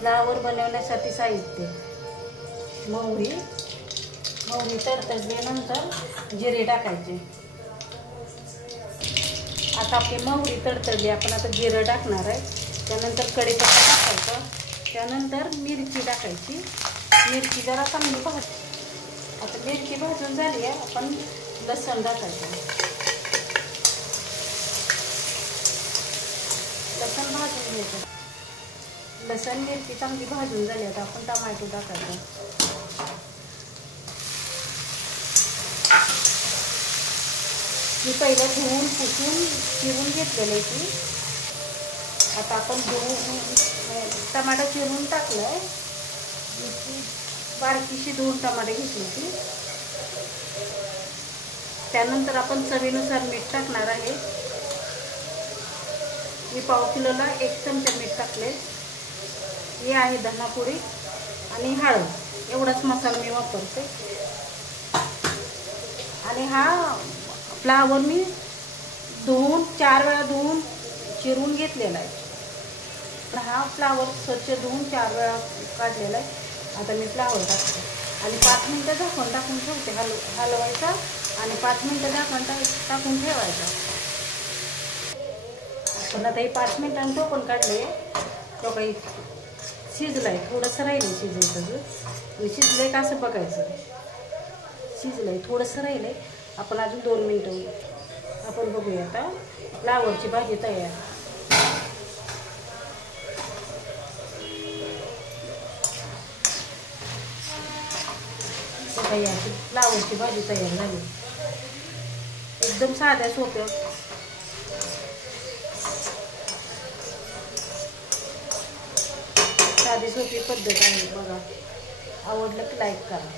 Flower बनवण्यासाठी साहित्य: मोहरी तडतडल्यानंतर जिरे टाकायचे. आता आपली मोहरी तडतडली, आपण आता जिरं टाकणार आहे. त्यानंतर कढीपत्ता टाकायचा. त्यानंतर मिरची टाकायची. मिरची जरा चांगली भाजली. आता मिरची भाजून झाली आहे, आपण लसूण टाकायचं. लसूण भाजून घ्यायचं. लसूण मिरची चांगली भाजून झाली. आता आपण टोमॅटो टाकायचं. मी पहिलं धुवून पुसून चिरून घेतलेलं आहे ती. आता आपण टमाटर चिरून टाकलंय. बारकीशी 2 टमाटे घेतली ती. त्यानंतर आपण चवीनुसार मीठ टाकणार आहे. मी पाव किलोला 1 चमचा मीठ टाकले. हे आहे धनापुडी आणि हळद, एवढाच मसाला मी वापरते. आणि हा फ्लावर मी धुवून 4 वेळा धुवून चिरून घेतलेला आहे. हा फ्लावर स्वच्छ धुवून 4 वेळा काढलेला आहे. आता मी फ्लावर टाकते आणि 5 मिनटं झाकून टाकून ठेवते. हलवायचा आणि 5 मिनटं झाकून टाकून ठेवायचा. पण आता हे 5 मिनिटांनी टोपण काढले. तो काही शिजलाय, थोडंसं राहिलं शिजायचं. शिजलंय का असं बघायचं. शिजलंय, थोडंसं राहिलंय. आपण अजून 2 मिनटं आपण बघूया. आता फ्लावरची भाजी तयार. फ्लावरची भाजी तयार झाली. एकदम साध्या सोप्या साधी सोपी पद्धत आहे बघा. आवडलं की लाईक करा.